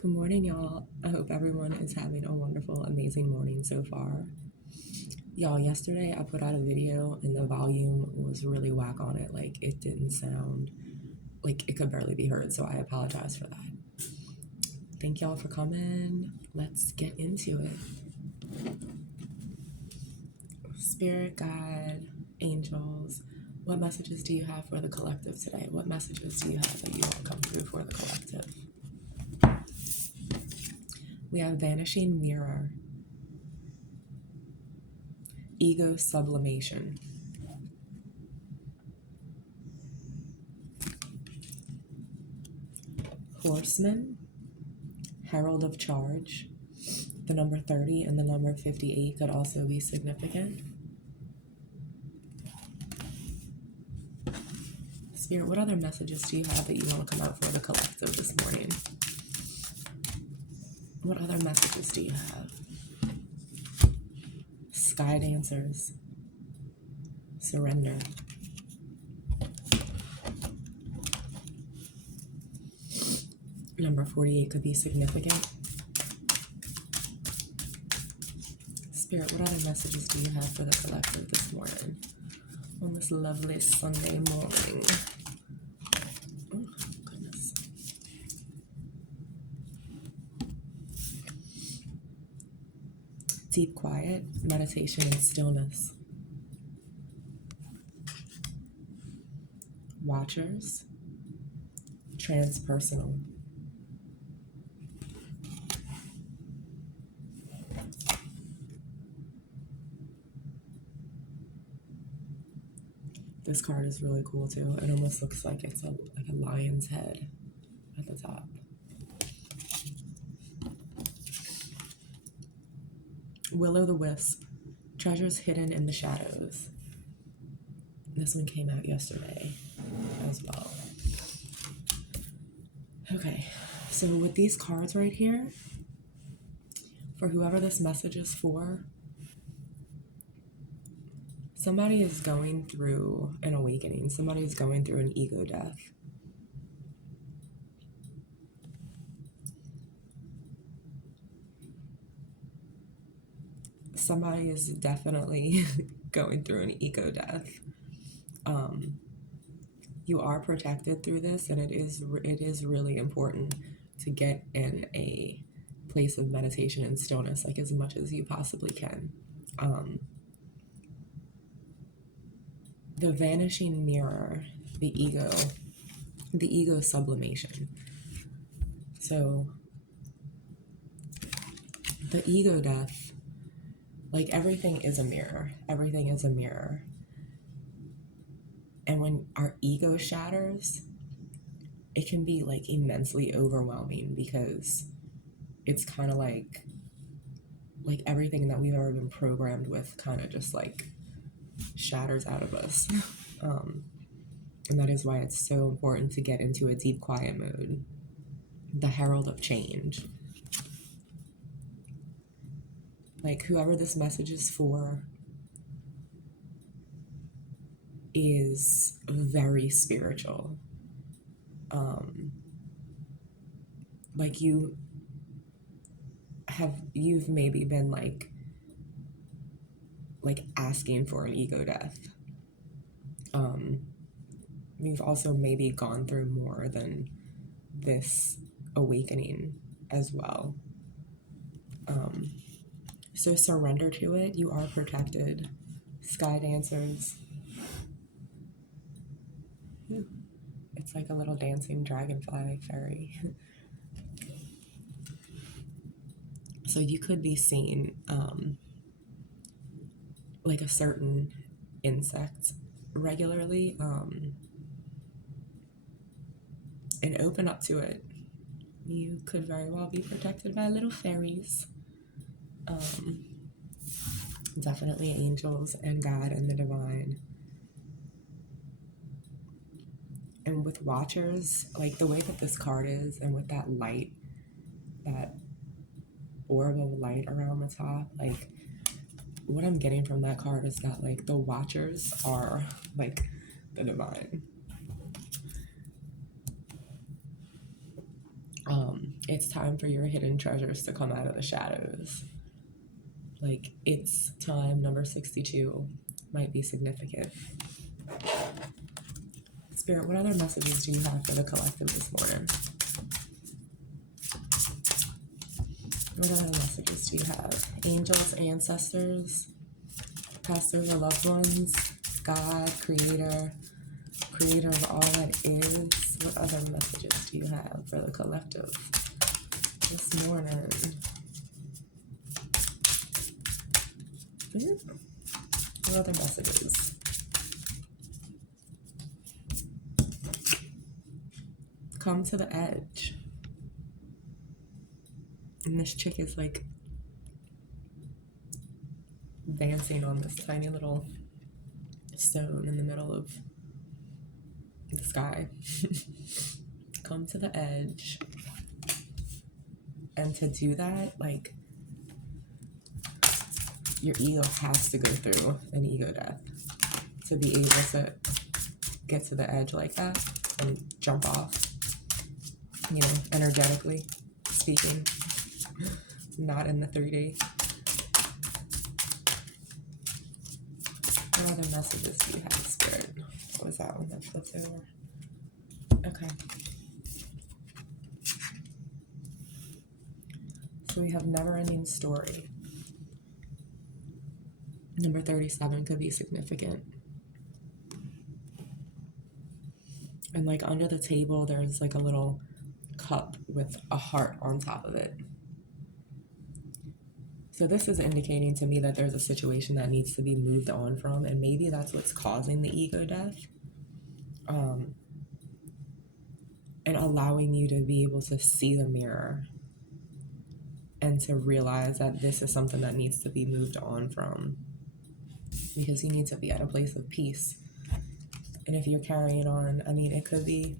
Good morning, y'all. I hope everyone is having a wonderful, amazing morning so far. Y'all, yesterday I put out a video and the volume was really whack on it. Like, it didn't sound like it could barely be heard, so I apologize for that. Thank y'all for coming. Let's get into it. Spirit, God, angels, what messages do you have for the collective today? What messages do you have that you want to come through for the collective? We have vanishing mirror, ego sublimation, horseman, herald of charge. The number 30 and the number 58 could also be significant. Spirit, what other messages do you have that you want to come out for the collective this morning? What other messages do you have? Sky dancers, surrender. Number 48 could be significant. Spirit, what other messages do you have for the collective this morning? On this lovely Sunday morning. Oh, goodness. Deep quiet, meditation, and stillness. Watchers, transpersonal. This card is really cool too. It almost looks like it's a lion's head at the top. Will-o'-the-wisp, treasures hidden in the shadows. This one came out yesterday as well. Okay, so with these cards right here, for whoever this message is for, somebody is going through an awakening. Somebody is going through an ego death. Somebody is definitely going through an ego death. You are protected through this, and it is really important to get in a place of meditation and stillness, like as much as you possibly can. The vanishing mirror, the ego sublimation. So the ego death, like everything is a mirror. Everything is a mirror. And when our ego shatters, it can be like immensely overwhelming because it's kind of like everything that we've ever been programmed with kind of just like shatters out of us. And that is why it's so important to get into a deep quiet mode. The herald of change. Like whoever this message is for is very spiritual. Like you've maybe been like asking for an ego death. You've also maybe gone through more than this awakening as well. So surrender to it. You are protected. Sky dancers. It's like a little dancing dragonfly fairy. So you could be seeing like a certain insect regularly, and open up to it. You could very well be protected by little fairies. Definitely angels and God and the divine. And with watchers, like the way that this card is, and with that light, that orb of light around the top, like what I'm getting from that card is that like the watchers are like the divine. It's time for your hidden treasures to come out of the shadows. Like, it's time, number 62 might be significant. Spirit, what other messages do you have for the collective this morning? What other messages do you have? Angels, ancestors, pastors or loved ones, God, creator of all that is. What other messages do you have for the collective this morning? What other messages? Come to the edge. And this chick is like dancing on this tiny little stone in the middle of the sky. Come to the edge. And to do that, like, your ego has to go through an ego death to be able to get to the edge like that and jump off, energetically speaking, not in the 3D. What other messages do you have, Spirit? What was that one that flipped over? Okay. So we have never-ending story. Number 37 could be significant. And like under the table, there's like a little cup with a heart on top of it. So this is indicating to me that there's a situation that needs to be moved on from, and maybe that's what's causing the ego death. And allowing you to be able to see the mirror and to realize that this is something that needs to be moved on from, because you need to be at a place of peace. And if you're carrying on, I mean, it could be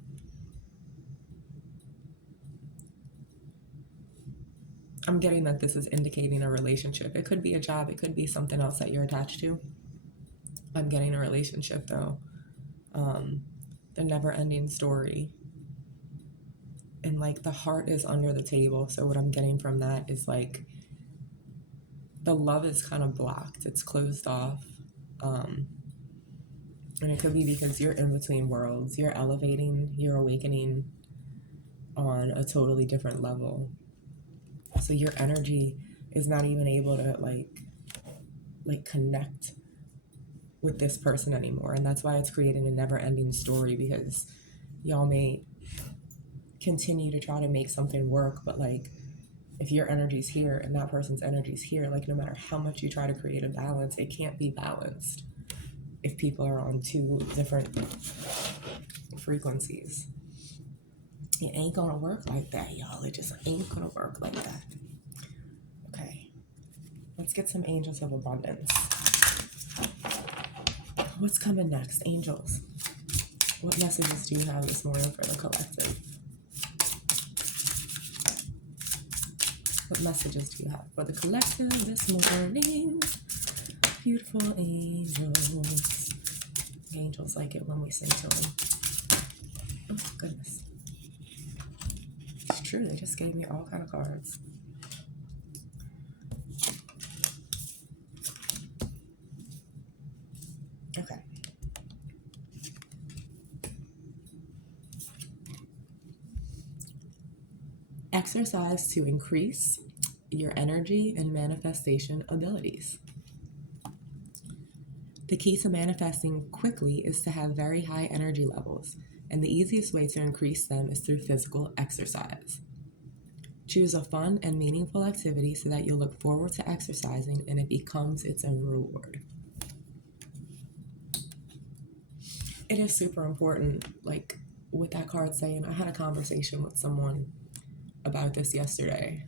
I'm getting that this is indicating a relationship. It could be a job. It could be something else that you're attached to. I'm getting a relationship, though. The never-ending story. And, like, the heart is under the table. So what I'm getting from that is, like, the love is kind of blocked. It's closed off. And it could be because you're in between worlds. You're elevating, you're awakening on a totally different level. So your energy is not even able to like connect with this person anymore. And that's why it's creating a never-ending story, because y'all may continue to try to make something work, but like if your energy's here and that person's energy's here, like no matter how much you try to create a balance, it can't be balanced if people are on two different frequencies. It ain't gonna work like that, y'all. It just ain't gonna work like that. Okay, let's get some angels of abundance. What's coming next, angels? What messages do you have this morning for the collective? What messages do you have for the collective this morning? Beautiful angels. Angels like it when we sing to them. Oh, goodness. It's true, they just gave me all kind of cards. Okay. Exercise to increase your energy and manifestation abilities. The key to manifesting quickly is to have very high energy levels, and the easiest way to increase them is through physical exercise. Choose a fun and meaningful activity so that you'll look forward to exercising and it becomes its own reward. It is super important, like with that card saying, I had a conversation with someone about this yesterday,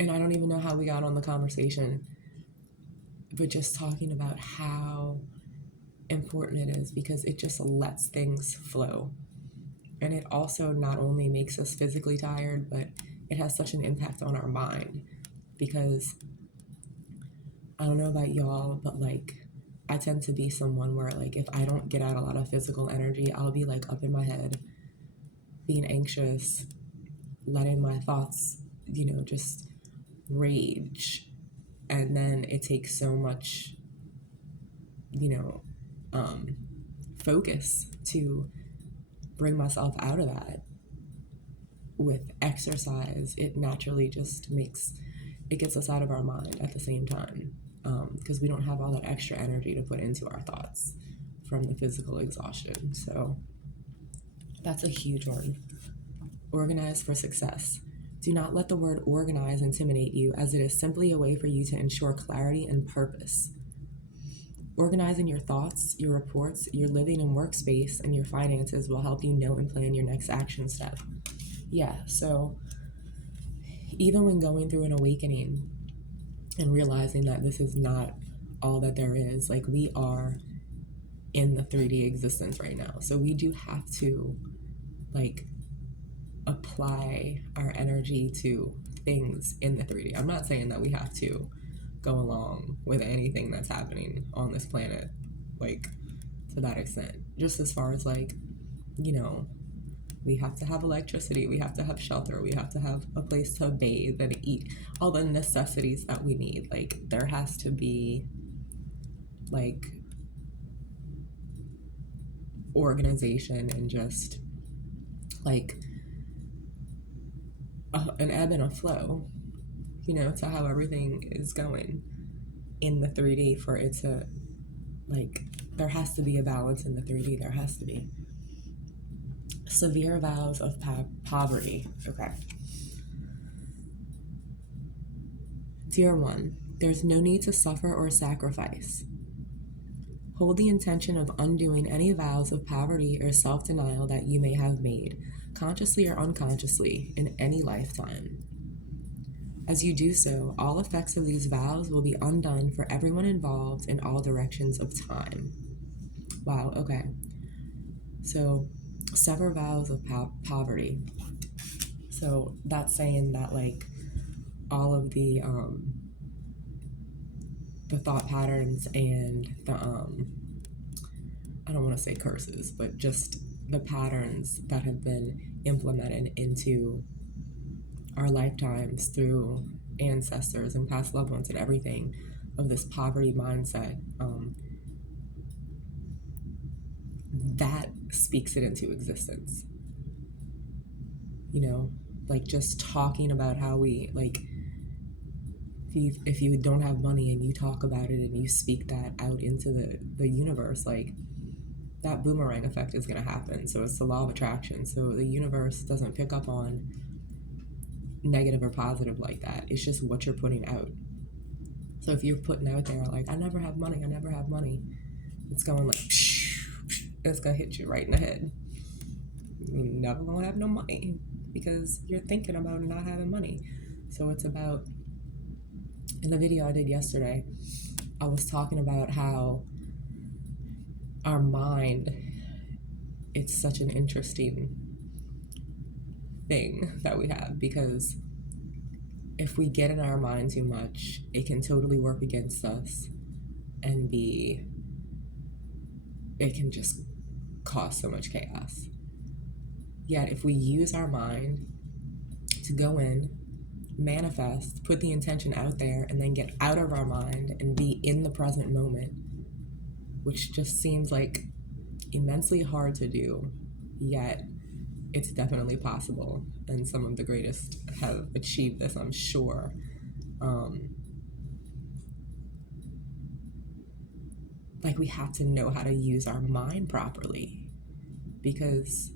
and I don't even know how we got on the conversation, but just talking about how important it is, because it just lets things flow. And it also not only makes us physically tired, but it has such an impact on our mind, because I don't know about y'all, but like I tend to be someone where like if I don't get out a lot of physical energy, I'll be like up in my head. being anxious, letting my thoughts, just rage. And then it takes so much, you know, um, focus to bring myself out of that. With exercise, it naturally just it gets us out of our mind at the same time, because we don't have all that extra energy to put into our thoughts from the physical exhaustion. So that's a huge one. Organize for success. Do not let the word organize intimidate you, as it is simply a way for you to ensure clarity and purpose. Organizing your thoughts, your reports, your living and workspace, and your finances will help you know and plan your next action step. Yeah, so even when going through an awakening and realizing that this is not all that there is, like, we are in the 3D existence right now. So we do have to, like, apply our energy to things in the 3D. I'm not saying that we have to go along with anything that's happening on this planet, like, to that extent. Just as far as, like, you know, we have to have electricity, we have to have shelter, we have to have a place to bathe and eat, all the necessities that we need. Like, there has to be, like, organization and just, like, an ebb and a flow, to how everything is going in the 3D for it to, like, there has to be a balance in the 3D. There has to be. Severe vows of poverty. Okay. Dear one, there's no need to suffer or sacrifice. Hold the intention of undoing any vows of poverty or self-denial that you may have made, consciously or unconsciously, in any lifetime. As you do so, all effects of these vows will be undone for everyone involved in all directions of time. Wow, okay. So, sever vows of poverty. So, that's saying that, like, all of the thought patterns and the, I don't want to say curses, but just the patterns that have been implemented into our lifetimes through ancestors and past loved ones and everything of this poverty mindset, that speaks it into existence. Like, just talking about how we, like, if you don't have money and you talk about it and you speak that out into the universe, like, that boomerang effect is going to happen. So it's the law of attraction. So the universe doesn't pick up on negative or positive like that. It's just what you're putting out. So if you're putting out there, like, I never have money, it's going like, it's going to hit you right in the head. You're never going to have no money because you're thinking about not having money. So it's about, in the video I did yesterday, I was talking about how our mind, it's such an interesting thing that we have, because if we get in our mind too much, it can totally work against us and it can just cause so much chaos. Yet if we use our mind to go in, manifest, put the intention out there, and then get out of our mind and be in the present moment, which just seems like immensely hard to do, yet it's definitely possible, and some of the greatest have achieved this, I'm sure. Like, we have to know how to use our mind properly, because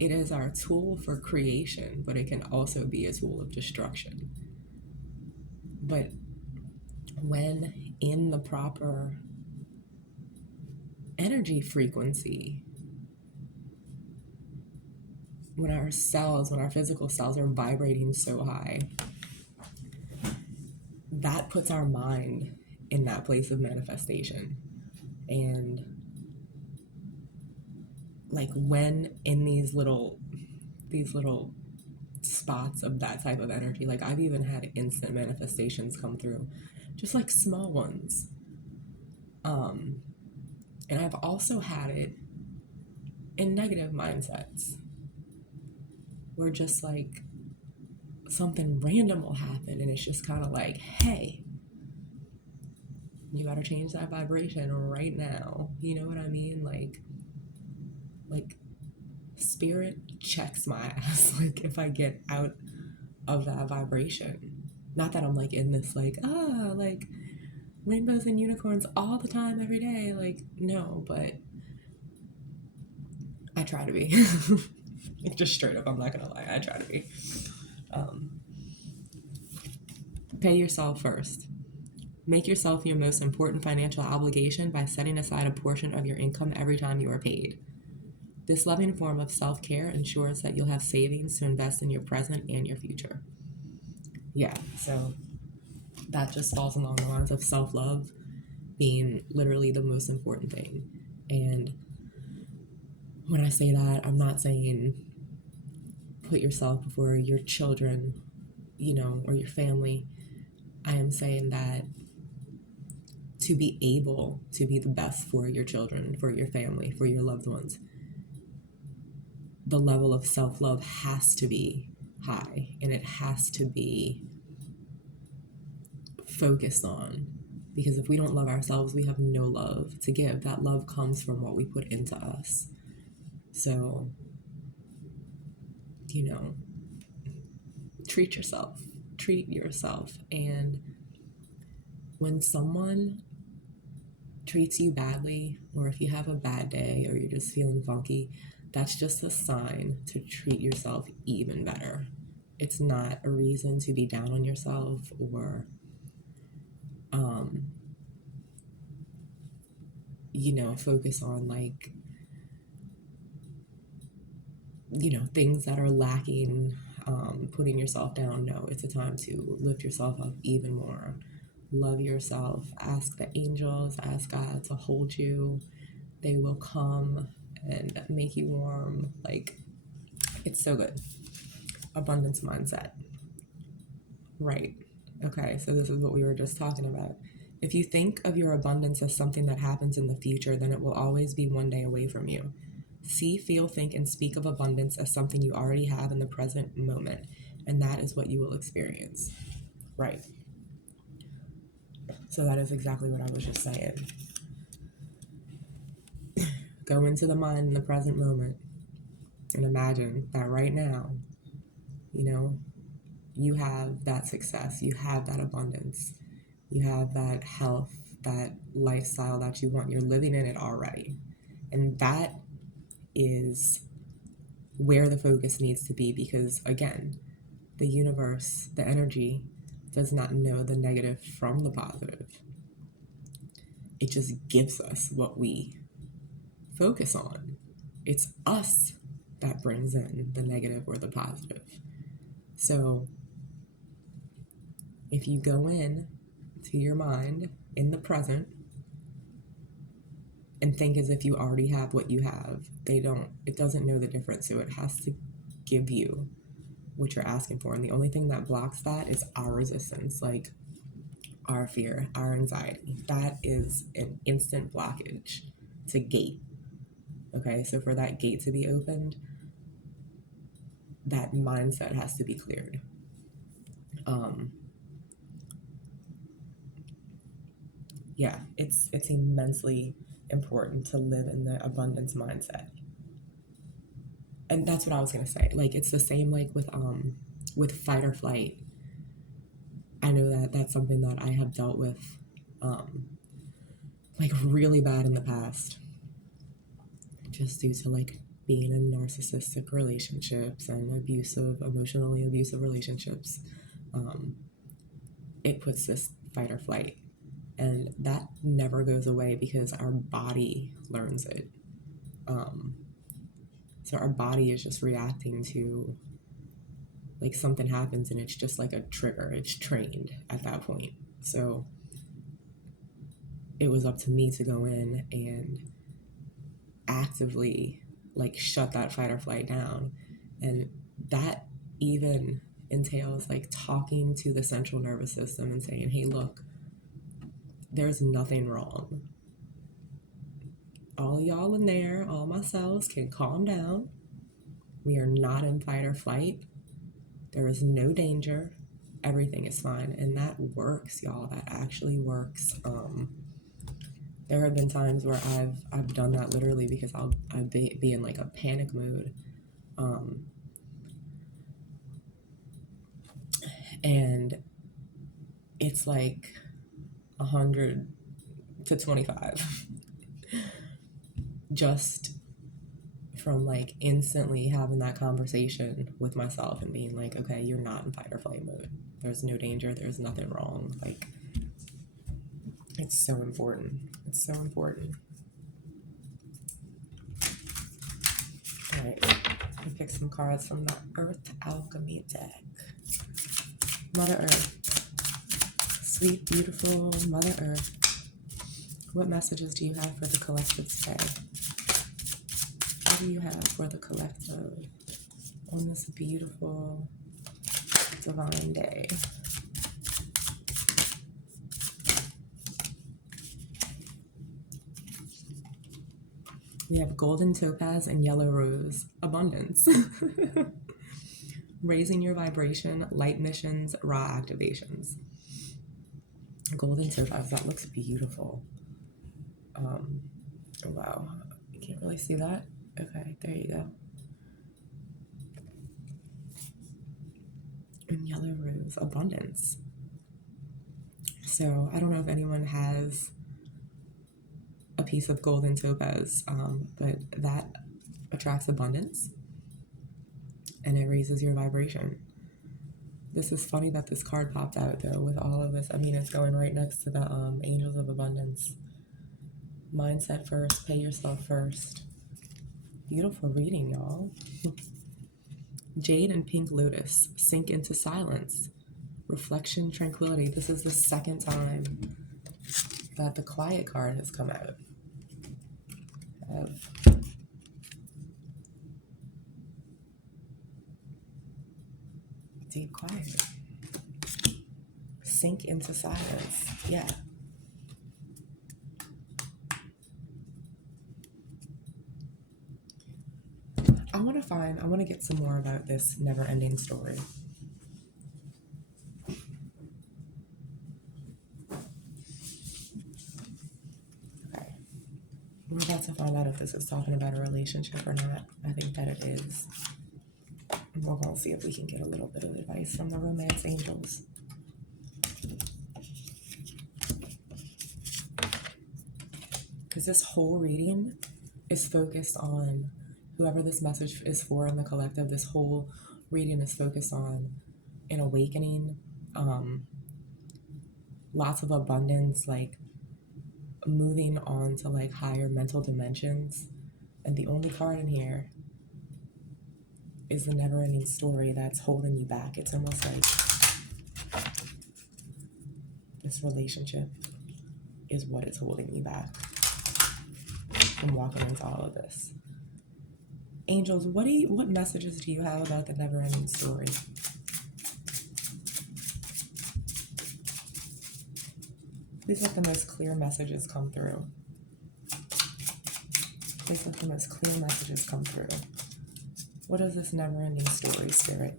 it is our tool for creation, but it can also be a tool of destruction. But when in the proper energy frequency, when our physical cells are vibrating so high, that puts our mind in that place of manifestation. And, like, when in these little spots of that type of energy, like, I've even had instant manifestations come through, just like small ones. And I've also had it in negative mindsets. where just like something random will happen and it's just kind of like, hey, you gotta change that vibration right now. You know what I mean? Like spirit checks my ass like if I get out of that vibration. Not that I'm like in this like like rainbows and unicorns all the time every day, like no, but I try to be. Just straight up, I'm not gonna lie, I try to be. um, Pay yourself first. Make yourself your most important financial obligation by setting aside a portion of your income every time you are paid. This loving form of self-care ensures that you'll have savings to invest in your present and your future. Yeah, so that just falls along the lines of self-love being literally the most important thing. And when I say that, I'm not saying put yourself before your children, or your family. I am saying that to be able to be the best for your children, for your family, for your loved ones, the level of self-love has to be high, and it has to be focused on, because if we don't love ourselves, we have no love to give. That love comes from what we put into us. So, treat yourself. And when someone treats you badly, or if you have a bad day or you're just feeling funky, that's just a sign to treat yourself even better. It's not a reason to be down on yourself or focus on like things that are lacking, putting yourself down. No, it's a time to lift yourself up even more. Love yourself. Ask the angels, ask God to hold you. They will come and make you warm. Like, it's so good. Abundance mindset. Right. Okay, so this is what we were just talking about. If you think of your abundance as something that happens in the future, then it will always be one day away from you. See, feel, think, and speak of abundance as something you already have in the present moment, and that is what you will experience. Right. So that is exactly what I was just saying. Go into the mind in the present moment and imagine that right now, you have that success, you have that abundance, you have that health, that lifestyle that you want. You're living in it already. And that is where the focus needs to be, because again, the universe, the energy, does not know the negative from the positive. It just gives us what we focus on. It's us that brings in the negative or the positive. So if you go in to your mind in the present and think as if you already have what you have, it doesn't know the difference. So it has to give you what you're asking for. And the only thing that blocks that is our resistance, like our fear, our anxiety. That is an instant blockage to gate. Okay, so for that gate to be opened, that mindset has to be cleared. Yeah, it's immensely important to live in the abundance mindset. And that's what I was gonna say. Like, it's the same like with fight or flight. I know that that's something that I have dealt with like really bad in the past, just due to like being in narcissistic relationships and emotionally abusive relationships. It puts this fight or flight, and that never goes away because our body learns it. So our body is just reacting to, like, something happens and it's just like a trigger. It's trained at that point. So it was up to me to go in and actively like shut that fight or flight down. And that even entails like talking to the central nervous system and saying, hey, look, there's nothing wrong. All y'all in there, all my cells can calm down. We are not in fight or flight. There is no danger. Everything is fine. And that works, y'all. That actually works. There have been times where I've done that literally because I'd be in like a panic mode. And it's like 100 to 25 just from like instantly having that conversation with myself and being like, okay, you're not in fight or flight mode. There's no danger. There's nothing wrong. Like, it's so important. It's so important. All right. We pick some cards from the Earth Alchemy deck. Mother Earth. Sweet, beautiful Mother Earth. What messages do you have for the collective today? What do you have for the collective on this beautiful, divine day? We have golden topaz and yellow rose. Abundance. Raising your vibration, light missions, raw activations. Golden topaz, that looks beautiful. Wow, you can't really see that. Okay, there you go. And yellow rose, abundance. So I don't know if anyone has a piece of golden topaz, but that attracts abundance and it raises your vibration. This is funny that this card popped out though with all of this. I mean, it's going right next to the angels of abundance. Mindset first, pay yourself first. Beautiful reading, y'all. Jade and pink lotus, sink into silence. Reflection, tranquility. This is the second time that the quiet card has come out. Of deep quiet. Sink into silence. Yeah. I want to get some more about this never-ending story. Okay. We're about to find out if this is talking about a relationship or not. I think that it is. We're going to see if we can get a little bit of advice from the romance angels. Because this whole reading is focused on whoever this message is for in the collective. This whole reading is focused on an awakening, lots of abundance, like moving on to like higher mental dimensions. And the only card in here is the never-ending story that's holding you back. It's almost like this relationship is what is holding you back from walking into all of this. Angels, what messages do you have about the never-ending story? Please let the most clear messages come through. Please let the most clear messages come through. What is this never-ending story, Spirit?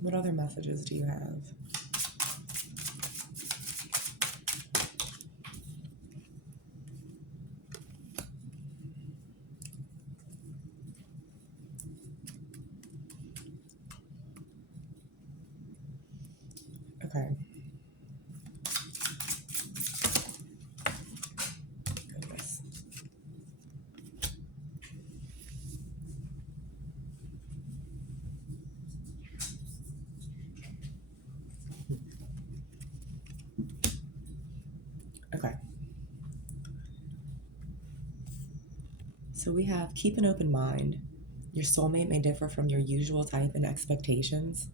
What other messages do you have? Okay. Goodness. Okay. So we have keep an open mind. Your soulmate may differ from your usual type and expectations.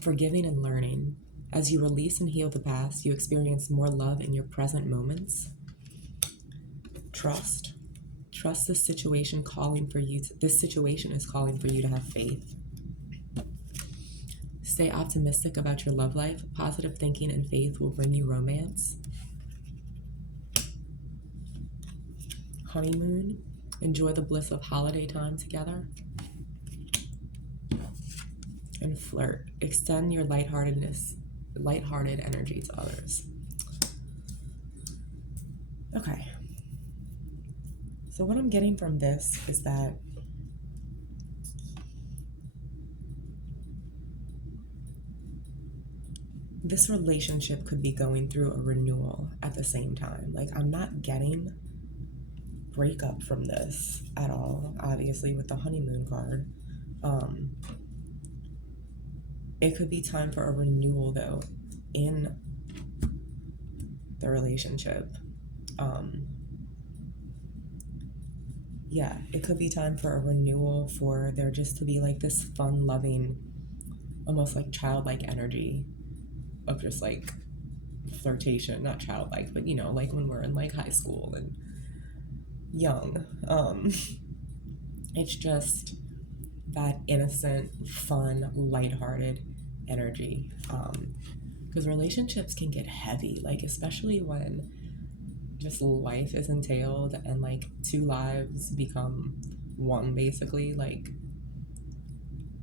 Forgiving and learning. As you release and heal the past, you experience more love in your present moments. Trust. Trust this situation this situation is calling for you to have faith. Stay optimistic about your love life. Positive thinking and faith will bring you romance. Honeymoon. Enjoy the bliss of holiday time together. And flirt. Extend your lighthearted energy to others. Okay. So what I'm getting from this is that this relationship could be going through a renewal at the same time. Like, I'm not getting breakup from this at all, obviously, with the honeymoon card. It could be time for a renewal, though, in the relationship. Yeah, it could be time for a renewal, for there just to be like this fun, loving, almost like childlike energy of just like flirtation. Not childlike, but like when we're in like high school and young. It's just that innocent, fun, lighthearted energy. Because relationships can get heavy, like especially when just life is entailed and like two lives become one, basically. Like,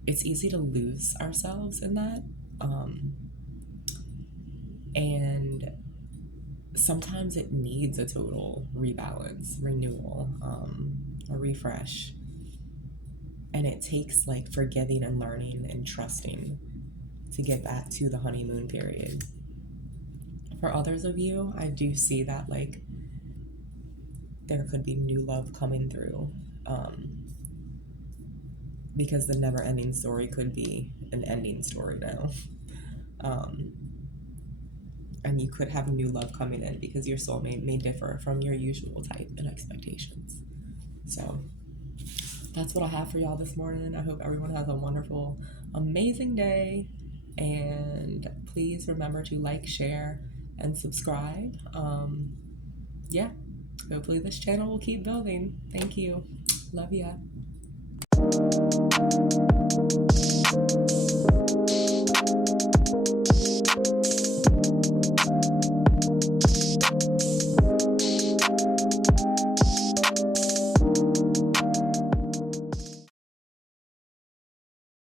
it's easy to lose ourselves in that. And sometimes it needs a total rebalance, renewal, a refresh. And it takes like forgiving and learning and trusting to get back to the honeymoon period. For others of you, I do see that like there could be new love coming through, because the never-ending story could be an ending story now. And you could have new love coming in because your soulmate may differ from your usual type and expectations. So that's what I have for y'all this morning. I hope everyone has a wonderful, amazing day. And please remember to like, share, and subscribe. Yeah, hopefully this channel will keep building. Thank you. Love ya.